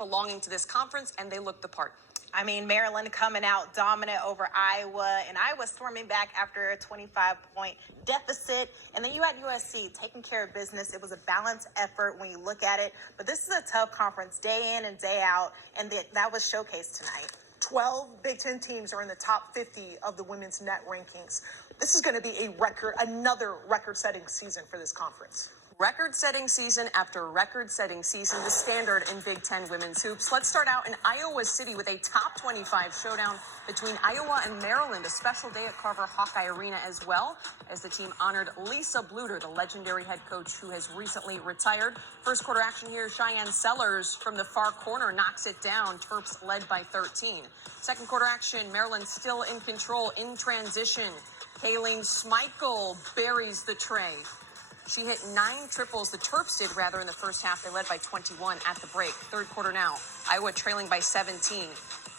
belonging to this conference, and they look the part. I mean, Maryland coming out dominant over Iowa, and Iowa storming back after a 25-point deficit. And then you had USC taking care of business. It was a balanced effort when you look at it. But this is a tough conference day in and day out, and that was showcased tonight. 12 Big Ten teams are in the top 50 of the women's net rankings. This is going to be another record-setting season for this conference. Record-setting season after record-setting season, the standard in Big Ten women's hoops. Let's start out in Iowa City with a top 25 showdown between Iowa and Maryland. A special day at Carver Hawkeye Arena as well, as the team honored Lisa Bluter, the legendary head coach who has recently retired. First quarter action here, Cheyenne Sellers from the far corner knocks it down. Terps led by 13. Second quarter action, Maryland still in control in transition. Kayleen Schmeichel buries the tray. She hit 9 triples, the Terps did rather, in the first half. They led by 21 at the break. Third quarter now, Iowa trailing by 17.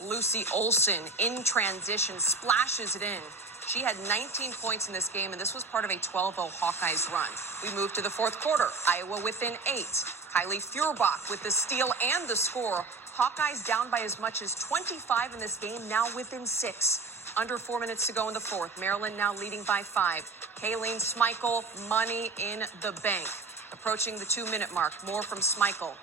Lucy Olson in transition, splashes it in. She had 19 points in this game, and this was part of a 12-0 Hawkeyes run. We move to the fourth quarter. Iowa within 8. Kylie Feuerbach with the steal and the score. Hawkeyes down by as much as 25 in this game, now within 6. Under 4 minutes to go in the fourth. Maryland now leading by 5. Kayleen Schmeichel, money in the bank. Approaching the 2-minute mark. More from Schmeichel.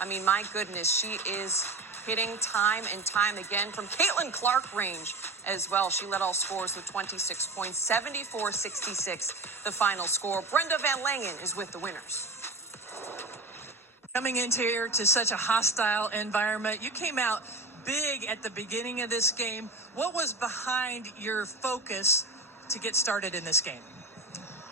I mean, my goodness, she is hitting time and time again from Caitlin Clark range as well. She led all scores with 26 points, 74-66 the final score. Brenda Van Langen is with the winners. Coming into here to such a hostile environment, you came out big at the beginning of this game. What was behind your focus to get started in this game?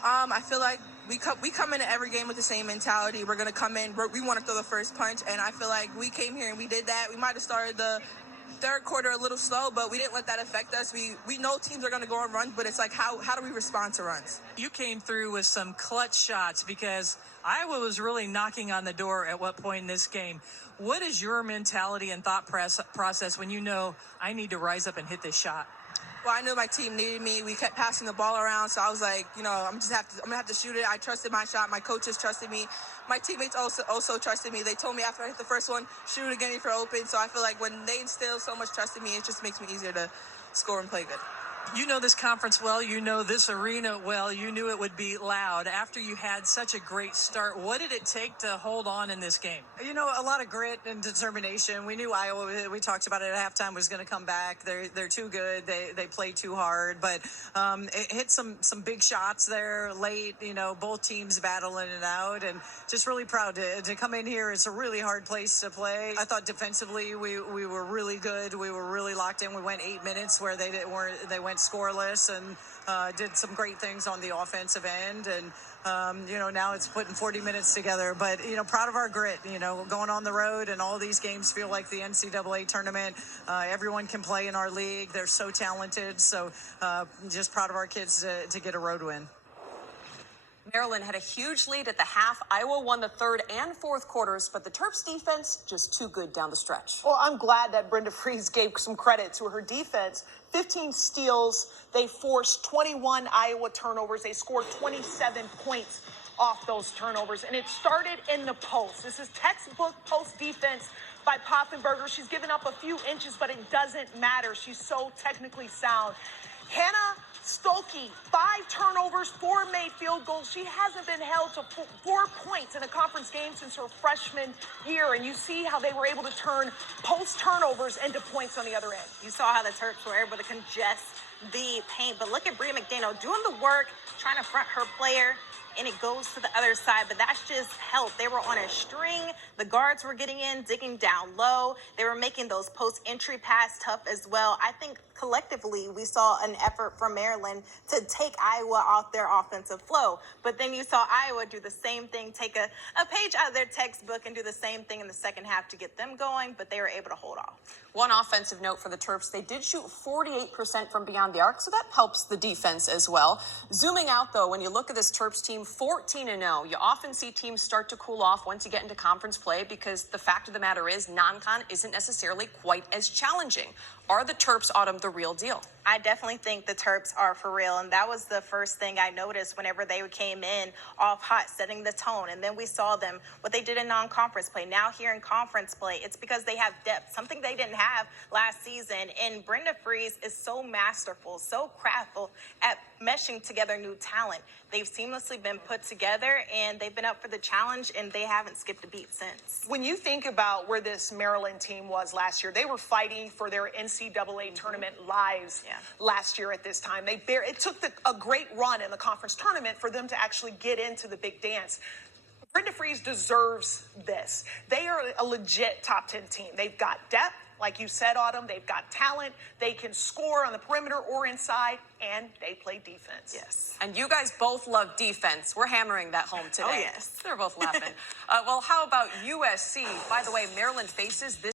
I feel like we come into every game with the same mentality. We're going to come in, we want to throw the first punch, and I feel like we came here and we did that. We might have started the third quarter a little slow, but we didn't let that affect us. We know teams are going to go on runs, but it's like, how do we respond to runs? You came through with some clutch shots because Iowa was really knocking on the door at what point in this game. What is your mentality and thought process when you know I need to rise up and hit this shot? Well, I knew my team needed me. We kept passing the ball around, so I was like, I'm gonna have to shoot it. I trusted my shot. My coaches trusted me. My teammates also trusted me. They told me after I hit the first one, shoot it again if you're open. So I feel like when they instill so much trust in me, it just makes me easier to score and play good. You know this conference well. You know this arena well. You knew it would be loud. After you had such a great start, what did it take to hold on in this game? You know, a lot of grit and determination. We knew Iowa, we talked about it at halftime, was going to come back. They're too good. They play too hard. But it hit some big shots there late, both teams battling it out. And just really proud to come in here. It's a really hard place to play. I thought defensively we were really good. We were really locked in. We went 8 minutes where they went scoreless and did some great things on the offensive end. And, now it's putting 40 minutes together. But, proud of our grit, going on the road, and all these games feel like the NCAA tournament. Everyone can play in our league. They're so talented. So just proud of our kids to get a road win. Maryland had a huge lead at the half. Iowa won the third and fourth quarters, but the Terps defense just too good down the stretch. Well, I'm glad that Brenda Frese gave some credit to her defense. 15 steals. They forced 21 Iowa turnovers. They scored 27 points off those turnovers, and it started in the post. This is textbook post defense by Poffenberger. She's given up a few inches, but it doesn't matter. She's so technically sound. Hannah Stolke, 5 turnovers, 4 made field goals. She hasn't been held to 4 points in a conference game since her freshman year. And you see how they were able to turn post turnovers into points on the other end. You saw how the Terps were able to congest the paint. But look at Bria McDaniel doing the work, trying to front her player, and it goes to the other side. But that's just help. They were on a string. The guards were getting in, digging down low. They were making those post-entry pass tough as well. I think collectively we saw an effort from Maryland to take Iowa off their offensive flow. But then you saw Iowa do the same thing, take a page out of their textbook and do the same thing in the second half to get them going, but they were able to hold off. One offensive note for the Terps, they did shoot 48% from beyond the arc, so that helps the defense as well. Zooming out, though, when you look at this Terps team, 14-0. You often see teams start to cool off once you get into conference play because the fact of the matter is non-con isn't necessarily quite as challenging. Are the Terps, Autumn, the real deal? I definitely think the Terps are for real. And that was the first thing I noticed whenever they came in off hot, setting the tone. And then we saw them, what they did in non-conference play. Now here in conference play, it's because they have depth, something they didn't have last season. And Brenda Frese is so masterful, so craftful at meshing together new talent. They've seamlessly been put together, and they've been up for the challenge, and they haven't skipped a beat since. When you think about where this Maryland team was last year, they were fighting for their NCAA tournament lives last year at this time. It took a great run in the conference tournament for them to actually get into the big dance. Brenda Frese deserves this. They are a legit top 10 team. They've got depth. Like you said, Autumn, they've got talent. They can score on the perimeter or inside, and they play defense. Yes. And you guys both love defense. We're hammering that home today. Oh, yes. They're both laughing. Well, how about USC? By the way, Maryland faces this